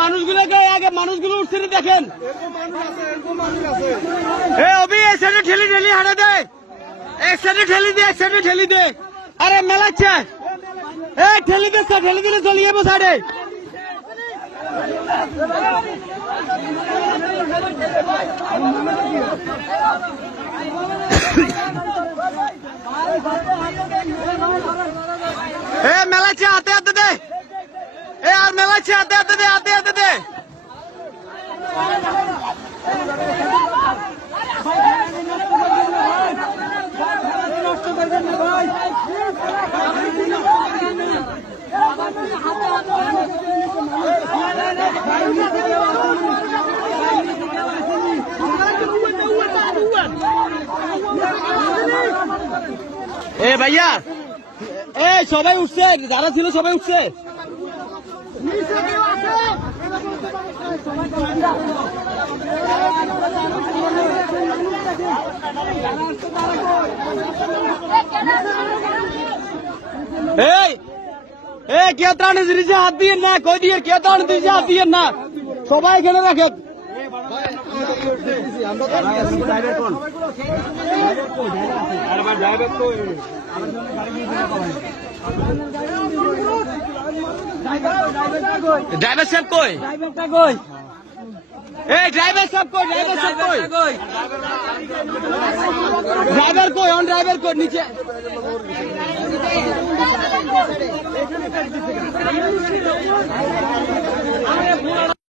মানুষগুলোকে আগে মানুষগুলো উঠছে দেখেন। এ, অভি এক সাইডে ঠেলি ঠেলি হারে দে। এক সাইডে ঠেলি দে এক ঠেলি দে। আরে, মেলাচ্ছে। এ, ঠেলি দে ঠেলি দিলে চলে যাব সাইডে এ মেলাচ্ছে হাতে হাতে দে এ, আর মেলাচ্ছে হাতে হাতে দে হাতে হাতে দে। এ, ভাইয়া এ সবাই উঠছে, যারা ছিল সবাই উঠছে। এই এ হাত দিয়ে না, কই দিয়ে, কে ত্রাণ দিয়েছে হাত দিয়ে না। সবাই এখানে রাখে ড্রাইভার সাহেব কই? এই ড্রাইভার সাহেব কই ড্রাইভার সাহেব কই? ড্রাইভার কই অন ড্রাইভার কই, নিচে।